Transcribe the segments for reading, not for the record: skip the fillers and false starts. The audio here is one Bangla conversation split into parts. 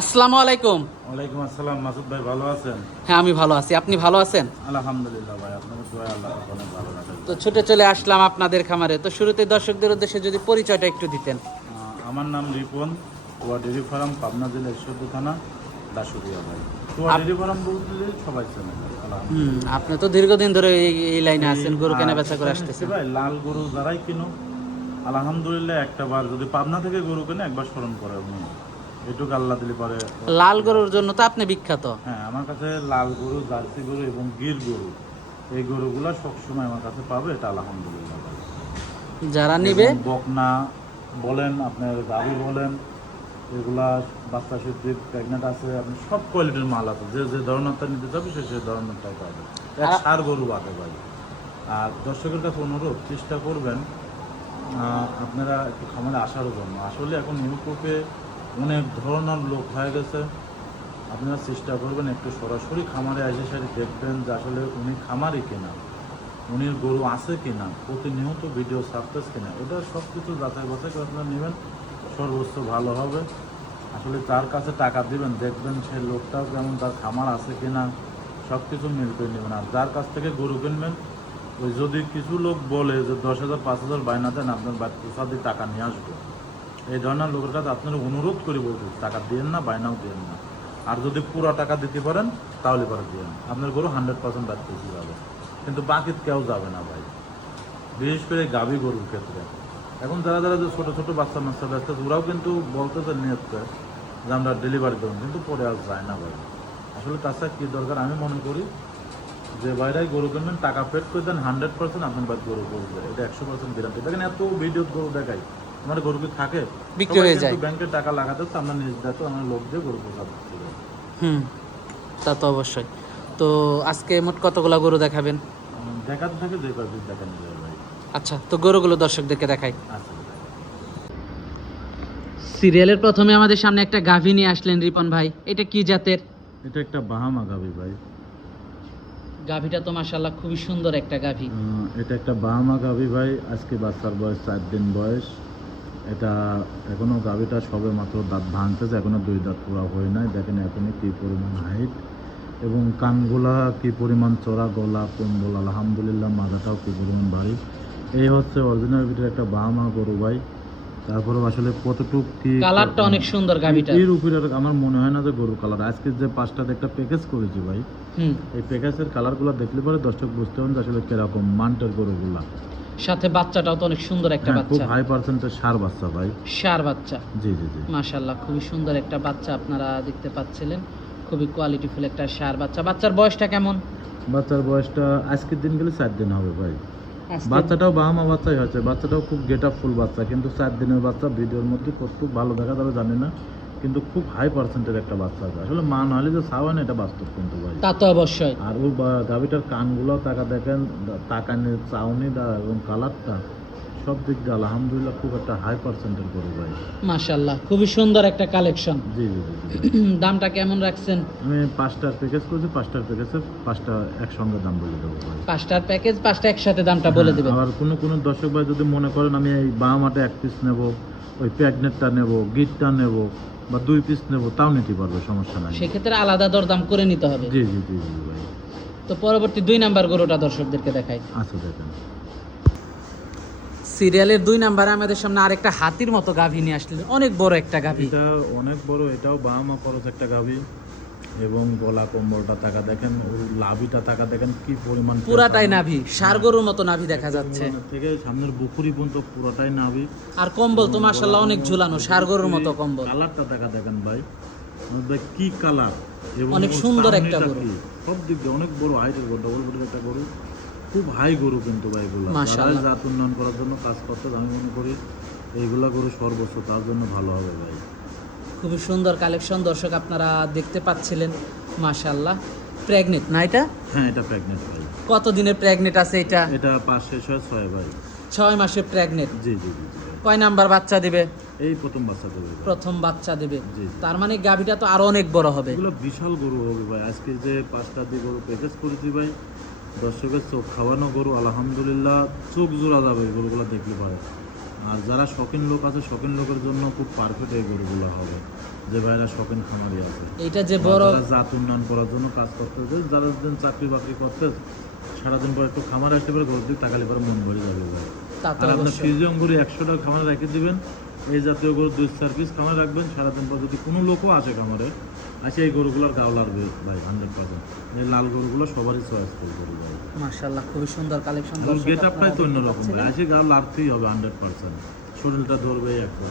আসসালামু আলাইকুম। ওয়ালাইকুম আসসালাম। মাসুদ ভাই ভালো আছেন? হ্যাঁ, আমি ভালো আছি। আপনি ভালো আছেন? আলহামদুলিল্লাহ ভাই, আপনাদের দোয়ায় আল্লাহ অনেক ভালো রাখেন। তো ছুটে চলে আসলাম আপনাদের খামারে। তো শুরুতে দর্শকদের উদ্দেশ্যে যদি পরিচয়টা একটু দিতেন। আমার নাম রিপন, তোয়া ডেরি ফার্ম, পাবনা জেলা ঈশ্বরদী থানা, দাসুরিয়া ভাই। তোয়া ডেরি ফার্ম বলতে সবাই চেনে ভাই, আলহামদুলিল্লাহ। আপনি তো দীর্ঘদিন ধরে এই লাইনে আছেন, গরু কেনা বেচা করে আসতেছেন। ভাই লাল গরু যারাই কিনো আলহামদুলিল্লাহ একটা বার যদি পাবনা থেকে গরু কেনে একবার স্মরণ করে উনি, এটুকু আল্লাহ দিলে পারে। লাল গরুর জন্য তো আপনি বিখ্যাত। হ্যাঁ, আমার কাছে লাল গরু, জার্সি গরু এবং গির গরু, এই গরুগুলো সবসময় আমার কাছে পাবে, এটা আলহামদুলিল্লাহ ভাই। যারা নিবে বকনা বলেন, আপনার গাভি বলেন, এগুলা বাচ্চা সিদ্ধি প্রেগনেন্ট আছে, আপনি সব কোয়ালিটির মাল আছে। যে যে ধরনেরটা নিতে যাবে সে ধরনেরটাই পাবে, এক সার গরু বাদে ভাই। আর দর্শকের কাছে অনুরোধ, চেষ্টা করবেন আপনারা একটু খামারে আসার জন্য। আসলে এখন ইউটিউবে অনেক ধরনের লোক হয়ে গেছে, আপনারা চেষ্টা করবেন একটু সরাসরি খামারে এসে সারি দেখবেন যে আসলে উনি খামারই কিনা, উনির গরু আছে কিনা, প্রতিনিয়ত ভিডিও সার্ফেস কিনা, এটা সব কিছু যাচাই বাছাই করে আপনারা নেবেন, সর্বোচ্চ ভালো হবে। আসলে তার কাছে টাকা দিবেন, দেখবেন সেই লোকটাও যেমন তার খামার আছে কিনা, সব কিছু মিল করে নেবেন। আর যার কাছ থেকে গরু কিনবেন, ওই যদি কিছু লোক বলে যে 10,000 5,000 বায়না দেন, আপনার বাচ্চা দিয়ে টাকা নিয়ে আসবো, এই ধরনের লোকের কাছে আপনারা অনুরোধ করে বলতে টাকা দিয়েন না, বায়নাও দিয়েন না। আর যদি পুরো টাকা দিতে পারেন তাহলে পরে দিয়েন, আপনার গরু 100% বাড়তে যাবে, কিন্তু বাকি কেউ যাবে না ভাই। বিশেষ করে গাভী গরুর ক্ষেত্রে এখন যারা যারা যে ছোটো ছোটো বাচ্চা ব্যস্ত, ওরাও কিন্তু বলতেছে নিয়তে যে আমরা ডেলিভারি দেবো, কিন্তু পরে আর যায় না ভাই। আসলে তাছাড়া কী দরকার, আমি মনে করি যে বাইরে গরু কিনবেন, টাকা পেড করে দেন, 100% আপনার বাড়ি গরু করবে, এটা 100% গ্যারান্টি। দেখেন এত ভিডিও গরু দেখাই, আমার গরু কি থাকে, বিক্রি হয়ে যায়। ব্যাংকে টাকা লাগাতে হচ্ছে, আমরা নিজ দায়িত্ব আমরা লোক দিয়ে গরু পোষা দিচ্ছি। তা তো অবশ্যই। তো আজকে মোট কতগুলা গরু দেখাবেন? দেখাতে থাকে যে কয়েকদিন দেখা নিয়ে যাবে ভাই। আচ্ছা, তো গরুগুলো দর্শকদেরকে দেখাই। আচ্ছা ভাই। সিরিয়ালের প্রথমে আমাদের সামনে একটা গাভী নিয়ে আসলেন রিপন ভাই। এটা কি জাতের? এটা একটা বাহামা গাভী ভাই। গাভীটা তো মাশাআল্লাহ খুবই সুন্দর একটা গাভী। এটা একটা বাহামা গাভী ভাই, আজকে বাচ্চার বয়স 4 দিন বয়স। এটা এখনো গাভীটা সবে মাত্র দাঁত ভাঙতেছে, এখনো 2 দাঁত পুরা হয় নাই। দেখেন এখনই কী পরিমাণ হাইট এবং কানগুলা কি পরিমাণ চড়া, গলা কম্বল আলহামদুলিল্লাহ, মাথাটাও কি পরিমাণ ভারী। এই হচ্ছে অরিজিনাল ভিতরে একটা বাহামা গরু ভাই। তারপরেও আসলে কতটুক কি কালারটা অনেক সুন্দর গাভীটা। এর উপরে আমার মনে হয় না যে গরু কালার। আজকে যে 5টাতে একটা প্যাকেজ করেছি ভাই, এই প্যাকেজের কালারগুলো দেখলে পরে দর্শক বুঝতে পারেন যে আসলে কিরকম মানটার গরুগুলা। সাথে বাচ্চাটাও তো অনেক সুন্দর একটা খুব বাচ্চা। হাই পার্সেন্টের সার বাচ্চা ভাই। সার বাচ্চা। জি জি জি, মাশাআল্লাহ খুবই সুন্দর একটা বাচ্চা আপনারা দেখতে পাচ্ছিলেন। খুবই কোয়ালিটিফুল একটা সার বাচ্চা। বাচ্চার বয়সটা কেমন? বাচ্চার বয়সটা আজকের দিন গেলে 4 দিন হবে ভাই। বাচ্চাটাও বাহামা বাচ্চাই হয়েছে, বাচ্চাটাও খুব গেট আপ ফুল বাচ্চা, কিন্তু 4 দিনের বাচ্চা। ভিডিওর মধ্যে কতটুকু ভালো দেখা যাবে জানি না, কিন্তু খুব হাই পার্সেন্টের একটা বাচ্চা আছে। আসলে মা নাহলে যে সাওয়ান, এটা বাস্তব কিন্তু ভাই। তা তো অবশ্যই। আর ওই গাভিটার কানগুলো টাকা দেখেন, তাকানের চাউনি এবং কালারটা সব দিক দিয়ে আলহামদুলিল্লাহ খুব একটা হাই পার্সেন্টের গরু ভাই। মাশাআল্লাহ খুবই সুন্দর একটা কালেকশন। জি জি জি জি। দামটা কেমন রাখছেন? আমি 5টার প্যাকেজ করেছি, 5টার প্যাকেজে 5টা একসঙ্গে দাম বলে দেবো ভাই। 5টার প্যাকেজ, 5টা একসাথে দামটা বলে দিবেন। আর কোনো দর্শক ভাই যদি মনে করেন আমি এই বাহামাটা 1 পিস নেব, ওই প্যাগনেটটা নেব, গিটটা নেব, বা 2 পিস নেব, তাও নিতে পারবে, সমস্যা নাই। সেক্ষেত্রে আলাদা দরদাম করে নিতে হবে। জি জি জি জি ভাই। তো পরবর্তী 2 নাম্বার গরুটা দর্শকদেরকে দেখাই। আচ্ছা দেখেন, সিরিয়ালের 2 নাম্বারে আমাদের সামনে আরেকটা হাতির মতো গাভী নিয়ে আসলেন। অনেক বড় একটা গাভী। এটা অনেক বড়, এটাও বাহামা খরচ একটা গাভী। এবং গলা কম্বলটা টাকা দেখেন, ওই লাভিটা টাকা দেখেন কি পরিমাণ, পুরাটাই নাভি, ষাঁড় গরুর মতো নাভি দেখা যাচ্ছে। থেকে সামনের বুকুরি পর্যন্ত পুরোটাই নাভি। আর কম্বল তো মাশাআল্লাহ অনেক ঝুলানো, ষাঁড় গরুর মতো কম্বল। কালারটা টাকা দেখেন ভাই, ভাই কি কালার, এবং অনেক সুন্দর একটা গরু। সব দিক দিয়ে অনেক বড় হাইটের গরু, ডবল বডির একটা গরু, খুব হাই গরু কিন্তু ভাই। এগুলো মাশাআল্লাহ জাত উন্নয়ন করার জন্য কাজ করতে, আমি মনে করি এইগুলা গরু সর্বোচ্চ তার জন্য ভালো হবে ভাই। খুবই সুন্দর কালেকশন দর্শক আপনারা দেখতে পাচ্ছিলেন। মাশাআল্লাহ প্রেগনেন্ট না এটা? হ্যাঁ, এটা প্রেগনেন্ট ভাই। কত দিনের প্রেগনেন্ট আছে এটা? এটা 5 শেষ হয় 6 ভাই। 6 মাসের প্রেগনেন্ট। জি জি জি জি। কয় নাম্বার বাচ্চা দিবে? এই প্রথম বাচ্চা দেবে ভাই। প্রথম বাচ্চা দিবে। জি। তার মানে গাভীটা তো আরো অনেক বড় হবে। এগুলো বিশাল গরু হবে ভাই। আজকে যে 5টা দিয়ে গরু প্যাকেজ করেছি ভাই, দর্শকের চোখ খাওয়ানো গরু, আলহামদুলিল্লাহ চোখ জোড়া যাবে এই গরুগুলো দেখলে ভাই। আর যারা শৌখিন লোক আছে, শৌখিন লোকের জন্য খুব পারফেক্ট এই গরুগুলো হবে। যে ভাইরা শপিং খামারি আছে, এইটা যে বা বড় যারা জাত উন্নয়ন করার জন্য কাজ করতে হচ্ছে, যারা দিন চাকরি বাকরি করতে সারাদিন পর একটু খামার আসতে পারে গরুর দিকে তাকালে পরে মন ভরে যাবে ভাই। তা তো আর আপনার অবশ্যই ফিজিয়াম গরু 100টার খামারে রেখে দিবেন, এই জাতীয় গরু 2-4 পিস খামারে রাখবেন, সারাদিন পর যদি কোনো লোকও আসে খামারে আসে এই গরুগুলোর গাও লাগবে ভাই 100%। এই লাল গরুগুলো সবারই চয়েস করে গরু ভাই, মাশাআল্লাহ খুবই সুন্দর কালেকশন। গেট আপটাই তো অন্যরকম ভাই, আসে গাও লাগতেই হবে 100%, শরীরটা ধরবে একটু।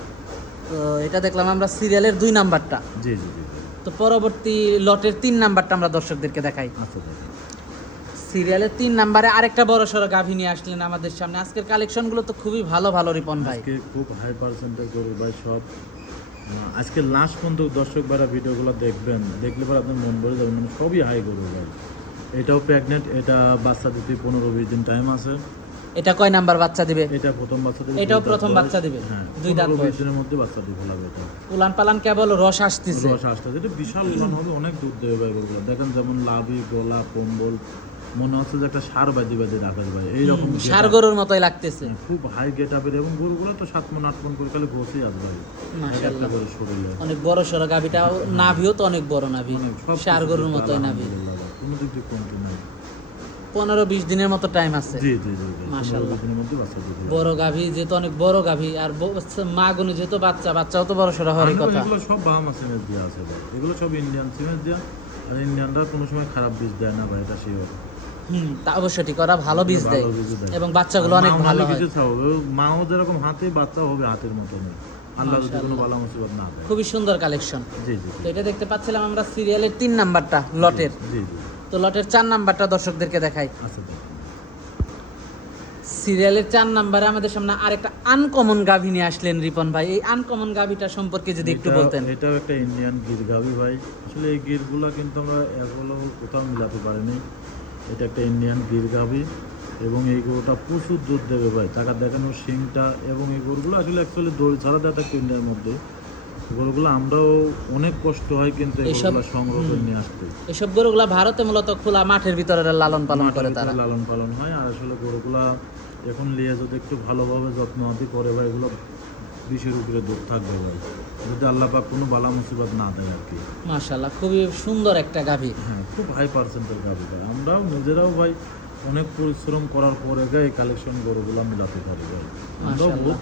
তো এটা দেখলাম আমরা সিরিয়ালের 2 নাম্বারটা। জি জি জি জি। তো পরবর্তী লটের 3 নাম্বারটা আমরা দর্শকদেরকে দেখাই। আচ্ছা দেখেন, সিরিয়ালের 3 নাম্বারে আরেকটা বড় সড়ো গাভী নিয়ে আসলেন আমাদের সামনে। আজকের কালেকশনগুলো তো খুবই ভালো ভালো রিপন ভাই। আজকে খুব হাই পার্সেন্টেজ গরু ভাই সব। আজকে লাস্ট পর্যন্ত দর্শক ভাইরা ভিডিওগুলো দেখবেন, দেখলে পরে আপনার মন ভরে যাবে, মানে সবই হাই গরু ভাই। এটাও প্রেগনেন্ট, এটা বাচ্চা দিতে 15-20 দিন টাইম আছে। এটা কয় নাম্বার বাচ্চা দিবে? এটা প্রথম বাচ্চা দিবে, এটাও 2 দাঁত প্রথম বয়স। বাচ্চা দিবে, হ্যাঁ 2 দাঁত 15-20 বয়স। দিনের মধ্যে বাচ্চা দিবে ফেলাবে এটা। উলান পালান কেবল রস আসতেছে। রস আসতে যেটা বিশাল উলান হবে, অনেক দুধ দেবে ভাই গরুগুলো। দেখেন যেমন লাভি গলা কম্বল, মনে হচ্ছে যে একটা সার বাজি বাজি রাখের ভাই, এইরকম ষাঁড় গরুর মতোই লাগতেছে। খুব হাই গেট আপের, এবং গরুগুলো তো 7 মণ 8 মণ করে খালি গোছই আসবে ভাই মাশাআল্লাহ গরুর শরীরে। অনেক বড় সড়ো গাভীটা, নাভিও তো অনেক বড় নাভি, সব ষাঁড় গরুর মতোই নাভি। কোনো দিক দিয়ে কমতি নাই। 15-20 দিনের মতো টাইম আছে। জি জি জি জি। মাশাআল্লাহ। 15-20 দিনের মধ্যে বাচ্চা দিবে। বড় গাভী যেহেতু অনেক বড় গাভী, আর মা গুলো যেহেতু বাচ্চাও তো বড় সড়ো হওয়ারই কথা। এগুলো সব বাহামা সিমেন্ট দেওয়া আছে ভাই, এগুলো সব ইন্ডিয়ান সিমেন্ট দেওয়া। আর ইন্ডিয়ানরা কোনো সময় খারাপ বীজ দেয় না ভাই, এটা শিওর। তা অবশ্যই ঠিক, ওরা ভালো বীজ দেয় ভালো বীজ দেয়। এবং বাচ্চাগুলো অনেক মাও ভালো নাহলে হয়। কিছু খাওয়াবে, মাও যেরকম হাতে বাচ্চা হবে হাতের মতো নেই, আল্লাহ যদি কোনো বালা মুসিবত না দেয়। খুবই সুন্দর কালেকশন। জি জি তো এটা দেখতে পাচ্ছিলাম আমরা সিরিয়ালের 3 নাম্বারটা লটের। জি জি। তো লটের 4 নাম্বারটা দর্শকদেরকে দেখাই। আচ্ছা দেখেন, সিরিয়ালের 4 নাম্বারে আমাদের সামনে আরেকটা আনকমন গাভী নিয়ে আসলেন রিপন ভাই। এই আনকমন গাভীটা সম্পর্কে যদি একটু বলতেন। এটাও একটা ইন্ডিয়ান গির গাভী ভাই। আসলে এই গিরগুলো কিন্তু আমরা এগুলো কোথাও মিলাতে পারিনি। এটা একটা ইন্ডিয়ান গির গাভী, এবং এই গরুটা প্রচুর দুধ দেবে ভাই, টাকা দেখানোর শিংটা। এবং এই গরুগুলো আসলে অ্যাকচুয়ালি দড়ি ছাড়া দেয় একটা ইন্ডিয়ার মধ্যে। গরুগুলো আমরাও অনেক কষ্ট হয় কিন্তু এই এইসব- গরুগুলো সংগ্রহ করে নিয়ে আসতে। এসব গরুগুলা ভারতে মূলত খোলা মাঠের ভিতরে লালন পালন করে মাঠের তারা। ভিতরে লালন পালন হয়। আর আসলে গরুগুলা এখন নিয়ে যদি একটু ভালোভাবে যত্ন আদি করে ভাই, এগুলো 20-এর উপরে দুধ থাকবে ভাই, যদি আল্লাহ পাক কোনো বালা মুসিবত না দেয় আর কি। মাশাআল্লাহ খুবই সুন্দর একটা গাভী। হ্যাঁ খুব হাই পার্সেন্টের গাভী ভাই। আমরাও নিজেরাও ভাই অনেক পরিশ্রম করার পরে এই কালেকশন গরুগুলো মিলাতে পারি ভাই। আমরাও মাশাআল্লাহ। বহুত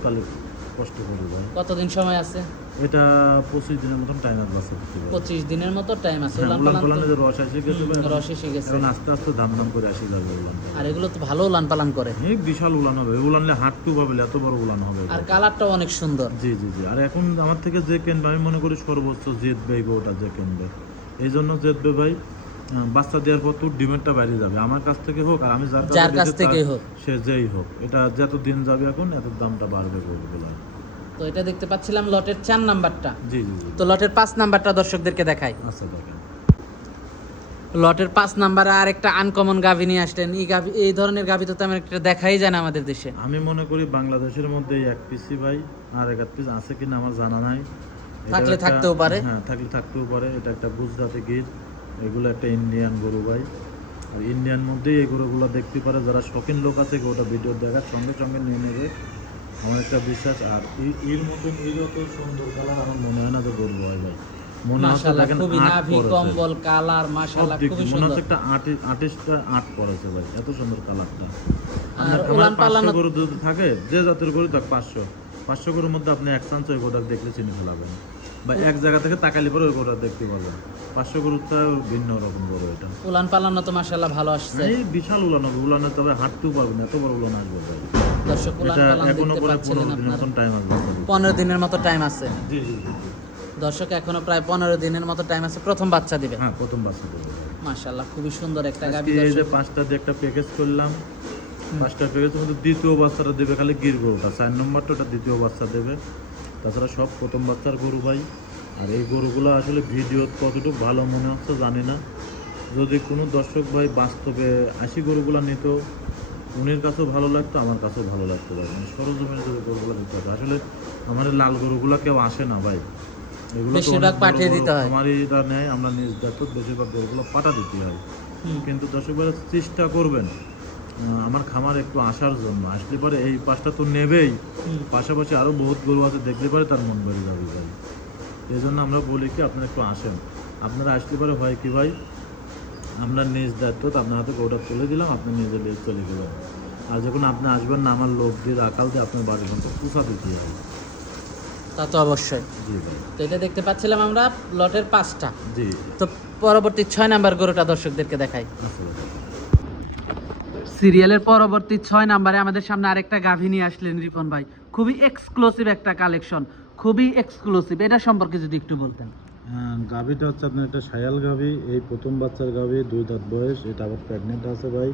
কষ্ট করি ভাই। কতদিন সময় আছে? এটা 25 দিনের মতন টাইম আছে বাচ্চা দিতে ভাই। 25 দিনের মতো টাইম আছে। হ্যাঁ, উলান উলান পালান পালানে তো- যে রস এসে গেছে ভাই, রস এসে গেছে। এখন আস্তে আস্তে ধাম ধাম করে আসি যাবে উলান পালান। আর এগুলো তো ভালো উলান পালান করে। এই বিশাল উলান হবে, উলানলে হাঁটটু পাবে, এত বড় উলান হবে আর ভাই। কালারটাও অনেক সুন্দর। জি জি জি। আর এখন আমার থেকে যে কিনবে আমি মনে করি সর্বোচ্চ জিতবে এই গরুটা যে কিনবে, এই জন্য জিতবে ভাই। বাচ্চা দেওয়ার পর তোর ডিমেরটা বাইরে যাবে, আমার কাছ থেকে হোক আর আমি যার কাছ দিয়েছি থেকেই তার- হোক। সে যেই হোক, এটা যত দিন যাবে এখন এত দামটা বাড়বে গরুগুলো। তো এটা দেখতে পাচ্ছিলাম লটের 4 নাম্বারটা। জি জি জি। তো লটের 5 নাম্বারটা দর্শকদেরকে দেখাই। আচ্ছা দেখেন, লটের 5 নাম্বারে আরেকটা আনকমন গাভী নিয়ে আসলেন। এই ধরনের গাভী তো তেমন একটা দেখাই যায় না আমাদের দেশে। আমি মনে করি বাংলাদেশের মধ্যে এক পিসি ভাই, আর এক পিস আছে কিনা আমার জানা নাই। এটা থাকলে একটা- থাকতেও পারে। হ্যাঁ থাকলে থাকতেও পারে। এটা একটা গুজরাটি গির, এগুলো একটা ইন্ডিয়ান গরু ভাই। আর ইন্ডিয়ান মধ্যেই এই গরুগুলো দেখতে পারে যারা শৌখিন লোক আছে, ওটা ভিডিও দেখার সঙ্গে সঙ্গে নিয়ে নেবে, আমার একটা বিশ্বাস। আর এর মতন এই যত সুন্দর কালার আমার মনে হয় না যে গরু হয় ভাই। মনে হচ্ছে মাশাআল্লাহ দেখেন খুবই আট নাভি পড়েছে। কম্বল কালার সব মাশাআল্লাহ দিক খুবই দিয়ে মনে সুন্দর। হচ্ছে একটা আর্টিস্টটা আর্ট করেছে ভাই, এত সুন্দর কালারটা। আর আমার উলান 500 পালানো গরু যদি থাকে, যে জাতের গরু দেখ 500 গরুর মধ্যে আপনি এক চান্স ওই গরুটা দেখলে চিনে ফেলাবেন, বা এক জায়গা থেকে তাকালে পরে ওই গরুটা দেখতে পাবেন। 500 গরুটা ভিন্ন রকম গরু এটা। উলান পালানো তো মাশাআল্লাহ ভালো আসছে। এই বিশাল উলান হবে, উলানে তবে হাঁটতেও পারবেন, এত বড় উলান আসবে ভাই। দর্শক উলান এটা পালান এখনো দেখতে পরে পাচ্ছিলেন 15 দিনের আপনারা। মতন টাইম আসবে। 15 দিনের মতো টাইম আছে। জি জি জি জি। দর্শক এখনো প্রায় 15 দিনের মতো টাইম আছে, প্রথম বাচ্চা দিবে। হ্যাঁ প্রথম বাচ্চা দেবে। মাশাআল্লাহ খুবই সুন্দর একটা আজকে গাভী এই যে দর্শক। 5টা দিয়ে একটা প্যাকেজ করলাম, 5টা প্যাকেজের মধ্যে দ্বিতীয় বাচ্চাটা দেবে খালি গির গরুটা, 4 নম্বরটা ওটা দ্বিতীয় বাচ্চা দেবে। তাছাড়া সব প্রথম বাচ্চার গরু ভাই। আর এই গরুগুলো আসলে ভিডিও কতটুকু ভালো মনে হচ্ছে জানি না। যদি কোনো দর্শক ভাই বাস্তবে আসি গরুগুলো নিত, উনির কাছেও ভালো লাগতো, আমার কাছেও ভালো লাগতো ভাই। মানে সরজমিনে যদি গরুগুলো দিতে হবে, আসলে আমার এই লাল গরুগুলো কেউ আসে না ভাই, এগুলো তো বেশিরভাগ অনেক বড় পাঠিয়ে বড় দিতে হয়। খামারিরা নেয়, আমরা নিজ দেখো বেশিরভাগ গরুগুলো পাঠা দিতে হয়। কিন্তু দর্শক ভাইরা চেষ্টা করবেন আমার খামার একটু আসার জন্য, আসলে পরে এই 5টা তো নেবেই, পাশাপাশি আরো বহুত গরু আছে, দেখলে পরে তার মন ভরে যাবে ভাই। এই জন্য আমরা বলি কি আপনারা একটু আসেন। আপনারা আসতে পারে হয় কি ভাই, আমরা নিজ দায়িত্ব তো আপনার হাতে গরুটা তুলে দিলাম, আপনি নিজে নিয়ে চলে গেলেন। আর যখন আপনি আসবেন না, আমার লোক দিয়ে রাখাল দিয়ে আপনার বাড়ির মতো পুষা দিতে হবে। তা তো অবশ্যই। জি ভাই। তো এটা দেখতে পাচ্ছিলাম আমরা লটের 5টা। জি। তো পরবর্তী 6 নাম্বার গরুটা দর্শকদেরকে দেখাই। আসলে সিরিয়ালের পরবর্তী 6 নাম্বারে আমাদের সামনে আরেকটা গাভী নিয়ে আসলেন রিপন ভাই। খুবই এক্সক্লুসিভ একটা কালেকশন, খুবই এক্সক্লুসিভ। এটা সম্পর্কে যদি একটু বলতেন। গাভীটা হচ্ছে আপনার একটা শায়াল গাভী, এই প্রথম বাচ্চার গাভী, 2 দাঁত বয়স, এটা আবার প্রেগনেন্ট আছে ভাই।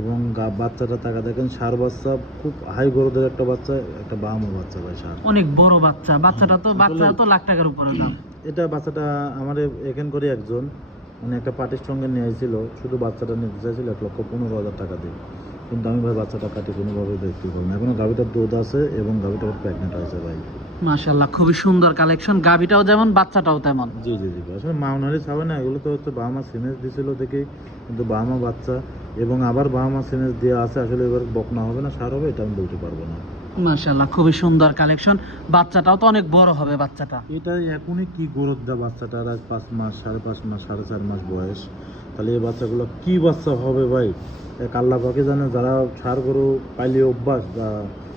এবং বাচ্চাটা টাকা দেখেন, সার বাচ্চা, খুব হাই গরুদের একটা বাচ্চা, একটা বাহামা বাচ্চা ভাই, সার অনেক বড় বাচ্চা, বাচ্চাটা তো লাখ টাকার উপরে দাম। এটা বাচ্চাটা আমার এখান করে একজন মানে একটা পার্টির সঙ্গে নিয়ে আসছিল, শুধু বাচ্চাটা নিতে চাইছিল 1,15,000 টাকা দিয়ে, কিন্তু আমি ভাই বাচ্চাটা কাটি কোনোভাবে বিক্রি করবো না। এখনো গাভীটার দুধ আছে এবং গাভীটা প্রেগনেন্ট আছে ভাই। মাশাআল্লাহ, খুবই সুন্দর কালেকশন। গাভীটাও যেমন, বাচ্চাটাও তেমন। জি জি জি, আসলে মাউনারি ছাবে না, এগুলো তো হচ্ছে বাহামা সিমেন্স দিছিল দেখে, কিন্তু বাহামা বাচ্চা এবং আবার বাহামা সিমেন্স দেওয়া আছে। আসলে এবার বকনা হবে না সার হবে এটা আমি বলতে পারবো না। মাশাআল্লাহ, খুবই সুন্দর কালেকশন। বাচ্চাটাও তো অনেক বড় হবে বাচ্চাটা। এটা এখনই কি গরুর দা বাচ্চাটার আর 5 মাস, 5.5 মাস, 4.5 মাস বয়স, তাহলে এই বাচ্চাগুলো কি বাচ্চা হবে ভাই, এক আল্লাহ পাকে জানে। যারা ষাঁড় গরু পাইলে অভ্যাস, বা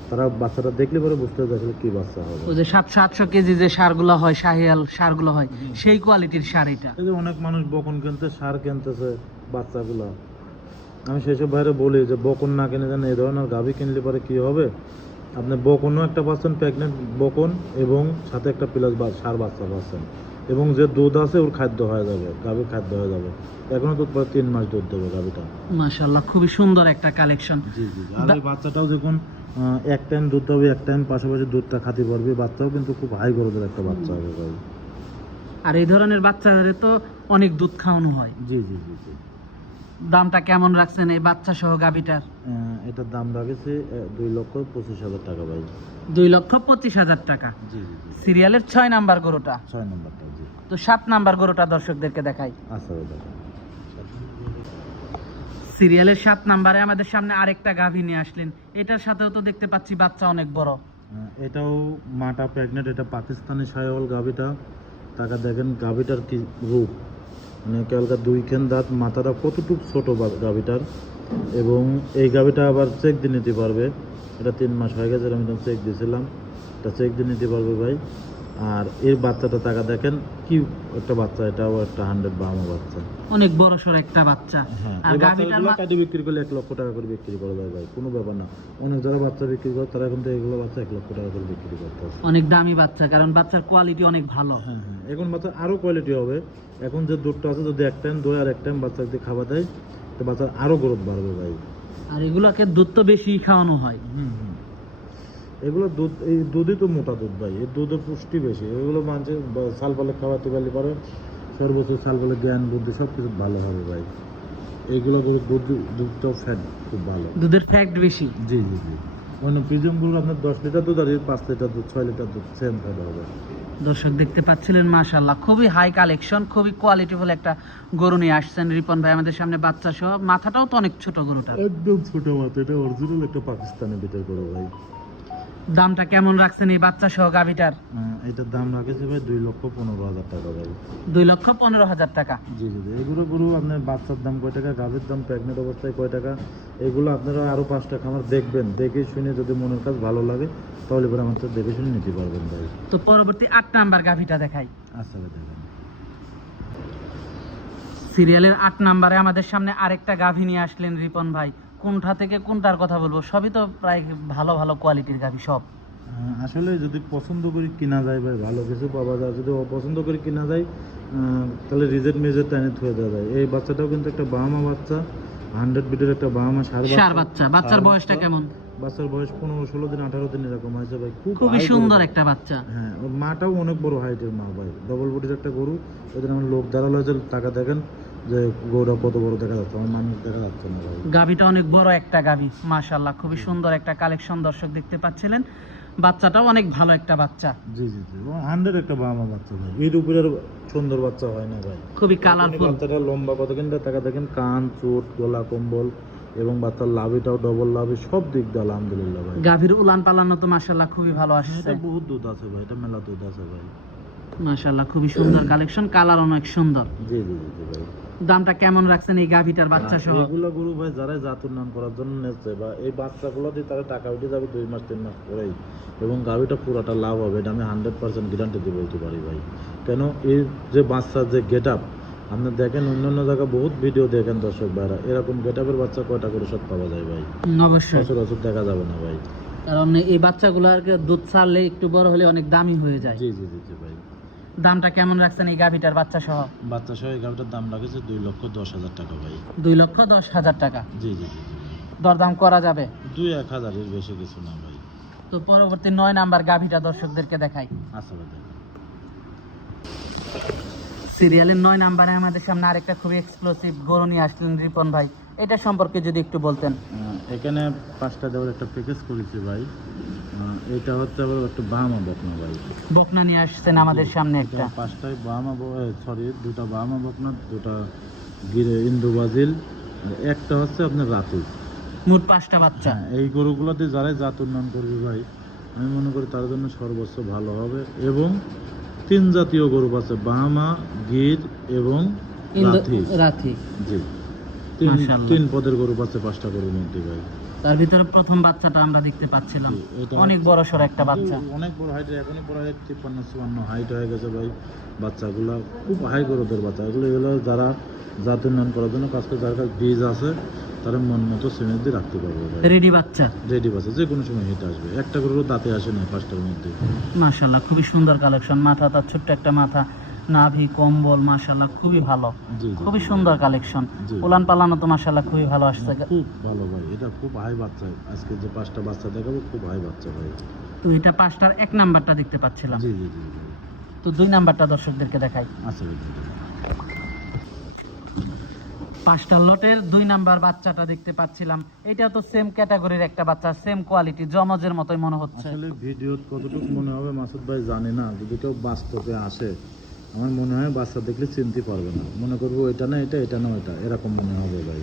তারা বাচ্চাটা দেখলে পরে বুঝতে হবে আসলে কি বাচ্চা হবে। ওই যে 700-800 কেজি যে সারগুলো হয়, শাহিয়াল সারগুলো হয়, সেই কোয়ালিটির সার এটা। এই যে অনেক মানুষ বকন কিনতে, সার কিনতেছে বাচ্চাগুলা। আমি সেসব বাইরে বলি যে বকন না কিনে জানেন, এই ধরনের গাভী কিনলে পরে কি হবে, আপনি বকনও একটা পাচ্ছেন, প্রেগনেন্ট বকন, এবং সাথে একটা প্লাস সার বাচ্চা পাচ্ছেন, এবং যে দুধ আছে ওর খাদ্য হয়ে যাবে, গাভীর খাদ্য হয়ে যাবে। এখনো দুধ পরে 3 মাস দুধ দেবে গাভীটা। মাশাআল্লাহ, খুবই সুন্দর একটা কালেকশন। জি জি। আর এই বাচ্চাটাও যখন এক টাইম দুধ হবে, এক টাইম পাশাপাশি দুধটা খাতে পারবে, বাচ্চাও কিন্তু খুব হাই গ্রোথের একটা বাচ্চা হবে ভাই। আর এই ধরনের বাচ্চাদের তো অনেক দুধ খাওয়ানো হয়। জি জি জি জি। দামটা কেমন রাখছেন এই বাচ্চা সহ গাভীটার? এটার দাম রাখেছে 2,25,000 টাকা ভাই। 2,25,000 টাকা। জি জি জি। সিরিয়ালের 6 নাম্বার গরুটা। 6 নম্বরটা। জি। তো 7 নাম্বার গরুটা দর্শকদেরকে দেখাই। আচ্ছা ভাই। সিরিয়ালের 7 নাম্বারে আমাদের সামনে আরেকটা গাভী নিয়ে আসলেন। এটার সাথেও তো দেখতে পাচ্ছি বাচ্চা অনেক বড়। এটাও মাটা প্রেগনেন্ট, এটা পাকিস্তানি শাহিওয়াল গাভীটা। টাকা দেখেন গাভীটার কি রূপ, মানে কেবলকার 2 খান দাঁত, মাথাটা কতটুকু ছোট গাভীটার। এবং এই গাভীটা আবার চেক দিয়ে নিতে পারবে, এটা 3 মাস হয়ে গেছে, আমি তখন চেক দিয়েছিলাম, এটা চেক দিয়ে নিতে পারবে ভাই। আর এর বাচ্চাটা টাকা দেখেন কি একটা বাচ্চা, এটাও একটা 100 বাহামা বাচ্চা, অনেক বড় সড় একটা বাচ্চা। হ্যাঁ। আর এই গাভীটার বাচ্চাগুলো কাটি বিক্রি করলে 1,00,000 টাকা করে বিক্রি করা যায় ভাই, কোনো ব্যাপার না। অনেক যারা বাচ্চা বিক্রি করে তারা কিন্তু এগুলো বাচ্চা 1,00,000 টাকা করে বিক্রি করতে হবে। অনেক দামি বাচ্চা, কারণ বাচ্চার কোয়ালিটি অনেক ভালো। হ্যাঁ হ্যাঁ, এখন বাচ্চা আরও কোয়ালিটি হবে। এখন যে দুধটা আছে, যদি এক টাইম দই আর এক টাইম বাচ্চা যদি খাবার দেয়, তো বাচ্চার আরও গ্রোথ বাড়বে ভাই। আর এগুলোকে দুধ তো বেশি খাওয়ানো হয়। হুম হুম। এগুলো দুধ, এই দুধই তো মোটা দুধ ভাই, এর দুধের পুষ্টি বেশি। এগুলো মানছে সাল পালে খাওয়াতে পারলে পরে সর্বোচ্চ সাল পালে জ্ঞান বুদ্ধি সব কিছু ভালো হবে ভাই। এইগুলো দুধটাও ফ্যাট খুব ভালো, দুধের ফ্যাক্ট বেশি। জি জি জি। অন্য প্রিজমগুলো আপনার 10 লিটার দুধ আর 5 লিটার দুধ, 6 লিটার দুধ সেম ফ্যাট হবে। দর্শক দেখতে পাচ্ছিলেন, মাশাআল্লাহ, খুবই হাই কালেকশন, খুবই কোয়ালিটিফুল একটা গরু নিয়ে আসছেন রিপন ভাই আমাদের সামনে, বাচ্চা সহ। মাথাটাও তো অনেক ছোট গরুটা, একদম ছোট মাথা, এটা অরিজিনাল একটা পাকিস্তানি বিটের গরু ভাই। দামটা কেমন রাখছেন এই বাচ্চা সহ গাভীটার? এটার দাম রাখেছে ভাই 2,15,000 টাকা ভাই। 2,15,000 টাকা। জি জি জি। এগুলো গরু আপনার বাচ্চার দাম কয় টাকা, গাভীর দাম প্রেগনেন্ট অবস্থায় কয় টাকা, এগুলো আপনারা আরও 5টা খামার দেখবেন, দেখে শুনে যদি মনের কাজ ভালো লাগে তাহলে পরে আমার সাথে দেখে শুনে নিতে পারবেন ভাই। তো পরবর্তী 8 নাম্বার গাভীটা দেখাই। আচ্ছা ভাই দেখেন। সিরিয়ালের 8 নাম্বারে আমাদের সামনে আরেকটা গাভী নিয়ে আসলেন রিপন ভাই। কোনটা থেকে কোনটার কথা বলবো, সবই তো প্রায় ভালো ভালো কোয়ালিটির গাভী সব। আসলে যদি পছন্দ করি কিনা যায় ভাই, ভালো কিছু পাওয়া যায়। যদি অপছন্দ করে কিনা যায় তাহলে রিজেক্ট মেজের টাইনে থয়ে দেওয়া যায়। এই বাচ্চাটাও কিন্তু একটা বাহামা বাচ্চা, 100 বিটের একটা বাহামা সার বাচ্চা। বাচ্চার বয়সটা কেমন? বাচ্চার বয়স 15-16 দিন 18 দিন এরকম হয়েছে ভাই, খুবই সুন্দর একটা বাচ্চা। হ্যাঁ, ওর মাটাও অনেক বড় হাইটের মা ভাই, ডবল বডির একটা গরু। ওদের আমার লোক দাঁড়ালো হয়েছে, টাকা দেখেন যে গরুটা কত বড় দেখা যাচ্ছে, আমার মানুষ দেখা যাচ্ছে না ভাই। গাভীটা অনেক বড় একটা গাভী, মাশাআল্লাহ, খুবই সুন্দর একটা কালেকশন দর্শক দেখতে পাচ্ছিলেন। বাচ্চাটাও অনেক ভালো একটা বাচ্চা। জি জি জি, 100 একটা বাহামা বাচ্চা ভাই, এর উপরে আর সুন্দর বাচ্চা হয় না ভাই। খুবই কালারফুল। বাচ্চাটা লম্বা কত কিনটা টাকা দেখেন, কান, চোট, গলা, কম্বল, এবং বাচ্চার লাভিটাও ডবল লাভি, সব দিক দিয়ে আলহামদুলিল্লাহ ভাই। গাভীর উলান পালানো তো মাশাআল্লাহ খুবই ভালো আসছে। এটা বহুত দুধ আছে ভাই, এটা মেলা দুধ আছে ভাই। মাশাআল্লাহ খুবই সুন্দর কালেকশন, কালার অনেক সুন্দর। জি জি জি জি ভাই। দামটা কেমন রাখছেন এই গাভিটার বাচ্চা সহ? এগুলো গরু ভাই যারা জাত উন্নয়ন করার জন্য নিচ্ছে বা এই বাচ্চাগুলো দিয়ে তারা টাকা উঠে যাবে 2 মাস 3 মাস পরেই, এবং গাভিটা পুরোটা লাভ হবে, এটা আমি 100% গ্যারান্টি দিয়ে বলতে পারি ভাই। কেন এর যে বাচ্চার যে গেট আপ আপনি দেখেন, অন্যান্য জায়গায় বহুত ভিডিও দেখেন দর্শক ভাইরা, এরকম গেট আপের বাচ্চা কয়টা করে সব পাওয়া যায় ভাই? অবশ্যই, সচরাচর দেখা যাবে না ভাই। কারণ এই বাচ্চাগুলোর দুধ ছাড়লে একটু বড় হলে অনেক দামি হয়ে যায়। জি জি জি জি ভাই। দামটা কেমন রাখছেন এই গাভিটার বাচ্চা সহ? বাচ্চা সহ এই গাভিটার দাম রাখেছে 2,10,000 টাকা ভাই। 2,10,000 টাকা। জি জি জি জি। দরদাম করা যাবে? 2-1,000 এর বেশি কিছু না ভাই। তো পরবর্তী 9 নাম্বার গাভিটা দর্শকদেরকে দেখাই। আচ্ছা ভাই দেখেন। সিরিয়ালের 9 নাম্বারে আমাদের সামনে আরেকটা খুবই এক্সক্লুসিভ গরু নিয়ে আসলেন রিপন ভাই, এটা সম্পর্কে যদি একটু বলতেন। এখানে 5টা দেওয়ার একটা প্যাকেজ করেছি ভাই। এটা হচ্ছে আবার একটা বাহামা বকনা ভাই। বকনা নিয়ে আসছেন আমাদের সামনে একটা। 5টাই বাহামা, সরি 2টা বাহামা বকনা, 2টা গিরে ইন্দো ব্রাজিল, আর একটা হচ্ছে আপনার রাতি। মোট 5টা বাচ্চা। এই গরুগুলোতে যারাই জাত উন্নয়ন করবে ভাই, আমি মনে করি তার জন্য সর্বোচ্চ ভালো হবে। এবং 3 জাতীয় গরু আছে, বাহামা, গির এবং রাথি। জি, মাশাআল্লাহ। 3 পদের গরু আছে 5টা গরুর মধ্যে ভাই। তার ভিতরে প্রথম বাচ্চাটা আমরা দেখতে পাচ্ছিলাম, অনেক বড় সড় একটা বাচ্চা, অনেক বড় হাইট, এখনই প্রায় 53-54 হাইট হয়ে গেছে ভাই। বাচ্চাগুলো খুব হাই গরুদের বাচ্চা, এগুলো যারা জাত উন্নয়ন করার জন্য কাজ করে, যার কাছে বীজ আছে, তারা মন মতো সিমেন্ট দিয়ে রাখতে পারবে ভাই। রেডি বাচ্চা, রেডি বাচ্চা যে কোনো সময় হিট আসবে, একটা গরুর দাঁতে আসে না 5টার মধ্যে। মাশাআল্লাহ খুবই সুন্দর কালেকশন, মাথা তার ছোট্ট একটা মাথা, নাভি কম্বল মাশাআল্লাহ খুবই ভালো, জি জি, খুবই সুন্দর কালেকশন। জি। উলান পালানো তো মাশাআল্লাহ খুবই ভালো আসছে। খুব ভালো ভাই, এটা খুব হাই বাচ্চা। আজকে যে 5টা বাচ্চা দেখাবো খুব হাই বাচ্চা ভাই। তো এটা 5টার 1 নাম্বারটা দেখতে পাচ্ছিলাম। জি জি জি জি। তো 2 নাম্বারটা দর্শকদেরকে দেখাই। আচ্ছা ভাই। 5টা লটের 2 নাম্বার বাচ্চাটা দেখতে পাচ্ছিলাম, এটাও তো সেম ক্যাটাগরির একটা বাচ্চা, সেম কোয়ালিটি, জমজের মতোই মনে হচ্ছে। আসলে ভিডিও কতটুকু মনে হবে মাসুদ ভাই জানি না, যদি কেউ বাস্তবে আসে আমার মনে হয় বাচ্চা দেখলে চিনতে পারবে না, মনে করবো এটা না এটা, এটা না এটা, এরকম মনে হবে ভাই।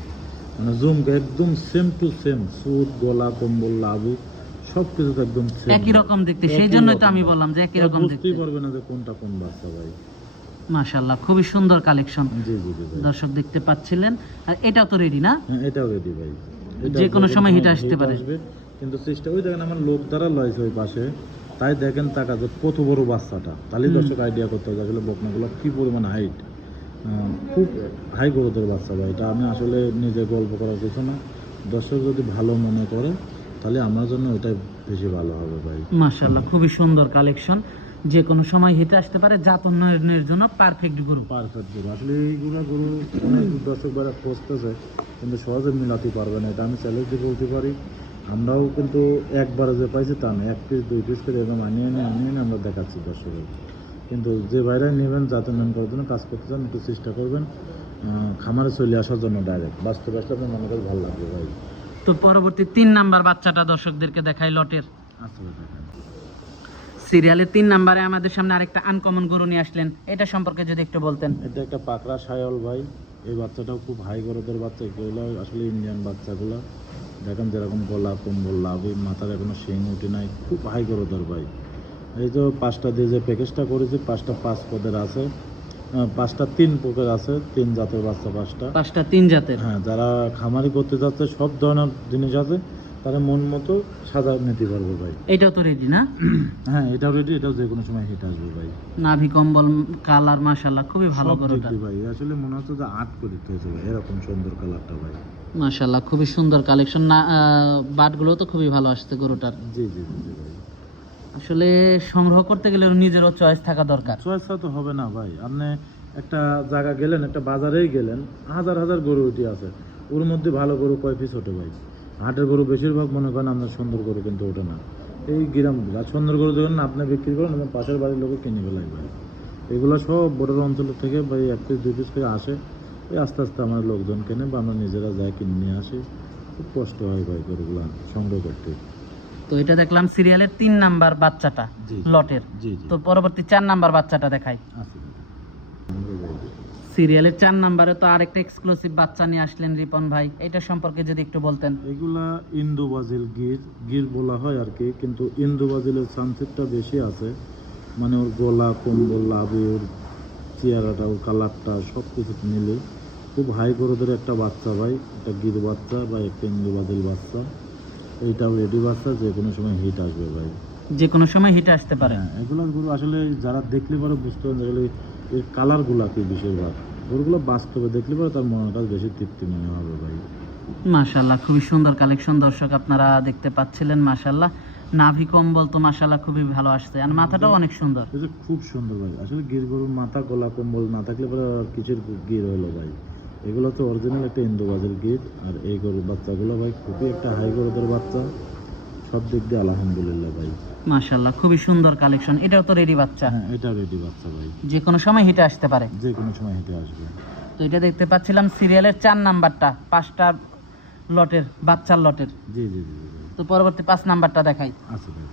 মানে জুম একদম সেম টু সেম, সুট, গলা, কম্বল, লাভু সব কিছু একদম একই রকম দেখতে, সেই জন্যই তো আমি বললাম যে একই রকম দেখতে। বুঝতেই পারবে না যে কোনটা কোন বাচ্চা ভাই। মাশাআল্লাহ খুবই সুন্দর কালেকশন, জি জি জি ভাই। দর্শক দেখতে পাচ্ছিলেন। আর এটাও তো রেডি না? হ্যাঁ এটাও রেডি ভাই। যে কোনো সময় হিট আসতে পারে। কিন্তু চেষ্টা, ওই দেখেন আমার লোক দ্বারা লয়েছে ওই পাশে, তাই দেখেন টাকা যে কত বড় বাচ্চাটা, তাহলে দর্শক আইডিয়া করতে হবে আসলে বকনাগুলো কি পরিমাণ হাইট। খুব হাই গ্রোথের বাচ্চা ভাই, এটা আমি আসলে নিজে গল্প করার কিছু না, দর্শক যদি ভালো মনে করে তাহলে আমার জন্য ওটাই বেশি ভালো হবে ভাই। মাশাআল্লাহ খুবই সুন্দর কালেকশন, যে কোনো সময় হেঁটে আসতে পারে, জাত উন্নয়নের জন্য পারফেক্ট গরু। পারফেক্ট গরু, আসলে এইগুলো গরু অনেক দর্শক ভাইরা খুঁজতেছে কিন্তু সহজে মিলাতে পারবে না, এটা আমি চ্যালেঞ্জ দিয়ে বলতে পারি। আমরাও কিন্তু একবারে যে পাইছি তা না, 1 পিস 2 পিস করে এরকম আনিয়ে এনে আমরা দেখাচ্ছি দর্শকের। কিন্তু যে বাইরে নেবেন জাত উন্নয়ন করার জন্য কাজ করতে চান, একটু চেষ্টা করবেন খামারে চলে আসার জন্য, ডাইরেক্ট বাস্তবে আসলে আপনার মনে করে ভালো লাগবে ভাই। তো পরবর্তী 3 নাম্বার বাচ্চাটা দর্শকদেরকে দেখাই লটের। আসলে দেখেন সিরিয়ালের 3 নাম্বারে আমাদের সামনে আরেকটা আনকমন গরু নিয়ে আসলেন, এটা সম্পর্কে যদি একটু বলতেন। এটা একটা পাকড়া সায়ল ভাই, এই বাচ্চাটাও খুব হাই গ্রোথের বাচ্চা। এগুলো আসলে ইন্ডিয়ান বাচ্চাগুলো দেখেন যেরকম গলা, কম্বল, লাভ, মাথার এখনো শিং উঠে নাই, খুব হাই গ্রোথের ভাই। এই তো 5টা দিয়ে যে প্যাকেজটা করেছি, 5টা 5 পদের আছে, 5টা 3 পদের আছে, 3 জাতের বাচ্চা 5টা 3 জাতের। হ্যাঁ, যারা খামারি করতে যাচ্ছে সব ধরনের জিনিস আছে, তারা মন মতো সাজা নিতে পারবে ভাই। এটাও তো রেডি না? হ্যাঁ এটাও রেডি, এটাও যে কোনো সময় হিট আসবে ভাই। নাভি কম্বল কালার মাশাআল্লাহ খুবই ভালো সব গরুটা দেখতে ভাই, আসলে মনে হচ্ছে যে আর্ট করে দিতে হয়েছে ভাই, এরকম সুন্দর কালারটা ভাই। মাশাআল্লাহ খুবই সুন্দর কালেকশন, না বাটগুলো তো খুবই ভালো আসছে গরুটার। জি জি জি জি ভাই। আসলে সংগ্রহ করতে গেলে নিজেরও চয়েস থাকা দরকার। চয়েস তো হবে না ভাই, আপনি একটা জায়গা গেলেন, একটা বাজারেই গেলেন, হাজার হাজার গরু উঠে আছে, ওর মধ্যে ভালো গরু কয় পিস ওঠে ভাই? হাটের গরু বেশিরভাগ মনে করেন আপনার সুন্দর গরু কিন্তু ওঠে না, এই গ্রাম আর সুন্দর গরু যখন আপনি বিক্রি করেন আমার পাশের বাড়ির লোকে কিনে ফেলাই ভাই। এগুলো সব বড় অঞ্চল থেকে ভাই 1 পিস 2 পিস করে আসে, ওই আস্তে আস্তে আমার লোকজন কেনে বা আমরা নিজেরা যাই কিনে নিয়ে আসি, খুব কষ্ট হয় ভাই গরুগুলো সংগ্রহ করতে। তো এটা দেখলাম সিরিয়ালের 3 নাম্বার বাচ্চাটা জি লটের। জি জি। তো পরবর্তী 4 নাম্বার বাচ্চাটা দেখাই। আচ্ছা সিরিয়ালের 4 নাম্বারে তো আরেকটা এক্সক্লুসিভ বাচ্চা নিয়ে আসলেন রিপন ভাই, এটা সম্পর্কে যদি একটু বলতেন। এগুলা ইন্দো ব্রাজিল গির বলা হয় আর কি, কিন্তু ইন্দো ব্রাজিলের সানসেটটা বেশি আছে। মানে ওর গলা, কম্বল, লাভে ওর চেহারাটা, ওর কালারটা সব কিছু মিলে খুব হাই গরুদের একটা বাচ্চা ভাই, একটা গির বাচ্চা বা একটা ইন্দুবাদিল বাচ্চা। এইটাও রেডি বাচ্চা, যে কোনো সময় হিট আসবে ভাই। যে কোনো সময় হিটে আসতে পারে। হ্যাঁ, এগুলো গরু আসলে যারা দেখলে পরে বুঝতে পারেন আসলে এর কালারগুলা কি বেশিরভাগ গরুগুলো বাস্তবে দেখলে পরে তার মনের কাছে বেশি তৃপ্তি মনে হবে ভাই। মাশাআল্লাহ, খুবই সুন্দর কালেকশন দর্শক আপনারা দেখতে পাচ্ছিলেন। মাশাআল্লাহ, নাভি কম্বল তো মাশাআল্লাহ খুবই ভালো আসছে, আর মাথাটাও অনেক সুন্দর। এটা খুব সুন্দর ভাই। আসলে গির গরুর মাথা, গলা, কম্বল না থাকলে পরে আর কিছুর গির হলো ভাই। এগুলো তো অরিজিনাল একটা ইন্দোবাজের গির। আর এই গরুর বাচ্চাগুলো ভাই খুবই একটা হাই গরুদের বাচ্চা, সব দিক দিয়ে আলহামদুলিল্লাহ ভাই। মাশাআল্লাহ, খুবই সুন্দর কালেকশন। এটাও তো রেডি বাচ্চা, হ্যাঁ, এটা রেডি বাচ্চা ভাই, যে কোনো সময় হিটে আসতে পারে। যে কোনো সময় হেঁটে আসবে। তো এটা দেখতে পাচ্ছিলাম সিরিয়ালের 4 নাম্বারটা, 5টা লটের বাচ্চার লটের। জি জি জি জি ভাই। তো পরবর্তী 5 নাম্বারটা দেখাই। আচ্ছা ভাই,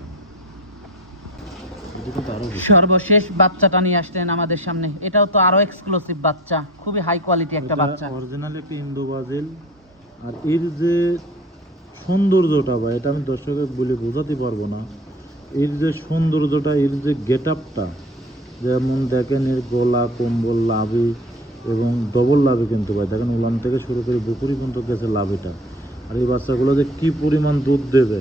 এটা তো আরো বেশি। সর্বশেষ বাচ্চাটা নিয়ে আসলেন আমাদের সামনে। এটাও তো আরো এক্সক্লুসিভ বাচ্চা, খুবই হাই কোয়ালিটি একটা বাচ্চা। অরিজিনাল একটা ইন্দোবাজিল। আর এর যে সৌন্দর্যটা ভাই, এটা আমি দর্শকের বলে বোঝাতে পারবো না। এর যে সৌন্দর্যটা, এর যে গেট আপটা, যেমন দেখেন এর গলা, কম্বল, লাভি এবং ডবল লাভি কিন্তু ভাই, দেখেন উলান থেকে শুরু করে বুকুরি পর্যন্ত গেছে লাভিটা। আর এই বাচ্চাগুলো যে কী পরিমাণ দুধ দেবে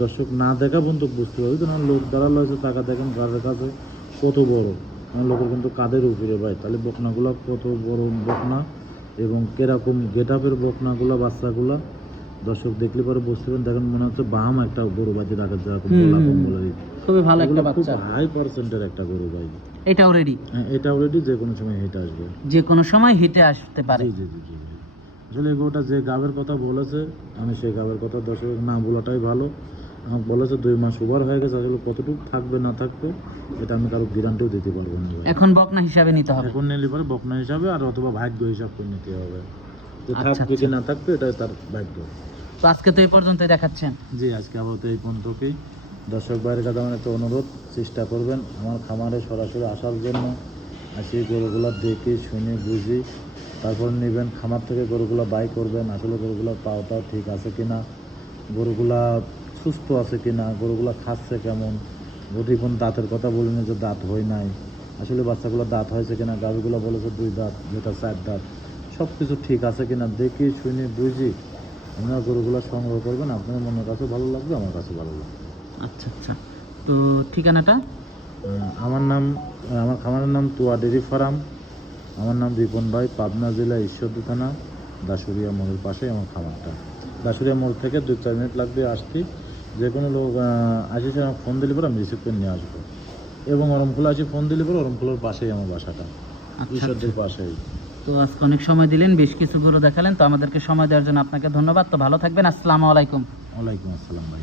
দর্শক না দেখা পর্যন্ত বুঝতে পারবে। যেন লোক দাঁড়ালো হয়েছে, টাকা দেখেন গাছের কাছে কত বড়, লোকের কিন্তু কাদের উপরে ভাই। তাহলে বকনাগুলো কত বড় বকনা এবং কিরকম গেট আপের বকনাগুলো, বাচ্চাগুলো দর্শক দেখলে পরে বুঝতে পারেন। দেখেন মনে হচ্ছে বাহাম একটা গরু বাজি রাখার যেরকম গলা, কম্বলের। খুবই ভালো একটা বাচ্চা, হাই পার্সেন্টের একটা গরু ভাই। এটাও রেডি, হ্যাঁ, এটা অলরেডি যে কোনো সময় হেঁটে আসবে। যে কোনো সময় হিটে আসতে পারে। জি জি জি জি ভাই। আসলে এই গরুটা যে গাবের কথা বলেছে, আমি সেই গাবের কথা দর্শক না বলাটাই ভালো। আমাকে বলেছে 2 মাস ওভার হয়ে গেছে। আসলে কতটুকু থাকবে না থাকবে এটা আমি কারো গ্যারান্টিও দিতে পারবো না ভাই। এখন বকনা হিসাবে নিতে হবে। এখন নিলে পরে বকনা হিসাবে আর অথবা ভাগ্য হিসাব করে নিতে হবে, যে আচ্ছা, থাকবে কি আচ্ছা। না থাকবে এটা তার ভাগ্য। তো আজকে তো এই পর্যন্তই দেখাচ্ছেন। জি, আজকে আপাতত এই পর্যন্তই। দর্শক ভাইয়ের কাছে আমার একটা অনুরোধ, চেষ্টা করবেন আমার খামারে সরাসরি আসার জন্য। আসি গরুগুলো দেখে শুনে বুঝি তারপর নেবেন। খামার থেকে গরুগুলো বাই করবেন, আসলে গরুগুলো পাওয়া ঠিক আছে কিনা, গরুগুলা সুস্থ আছে কিনা, গরুগুলা খাচ্ছে কেমন, যদি কোন দাঁতের কথা বলিনি যে দাঁত হয় নাই, আসলে বাচ্চাগুলো দাঁত হয়েছে কিনা, গাভীগুলো বলেছে 2 দাঁত, যেটা 4 দাঁত, সব কিছু ঠিক আছে কিনা দেখে শুনে বুঝি আপনারা গরুগুলো সংগ্রহ করবেন। আপনার মনের কাছে ভালো লাগবে, আমার কাছে ভালো লাগবে। আচ্ছা আচ্ছা, তো ঠিকানাটা? আমার খামারের নাম তুয়া ডেরি ফার্ম। আমার নাম রিপন ভাই, পাবনা জেলা ঈশ্বরদী থানা, দাসুরিয়া মোড়ের পাশে আমার খামারটা। দাসুরিয়া মোড় থেকে 2-4 মিনিট লাগবে আসতে। যে কোনো লোক আসে সে আমাকে ফোন দিলে পরে আমি রিসিভ করে নিয়ে আসবো। এবং অরমখোলা আসি ফোন দিলে পরে অরমখোলার পাশেই আমার বাসাটা, আচ্ছা, ঈশ্বরদীর পাশেই। তো আজকে অনেক সময় দিলেন, বেশ কিছু গরু দেখালেন, তো আমাদেরকে সময় দেওয়ার জন্য আপনাকে ধন্যবাদ। তো ভালো থাকবেন, আসসালামু আলাইকুম। ওয়ালাইকুম আসসালাম ভাই।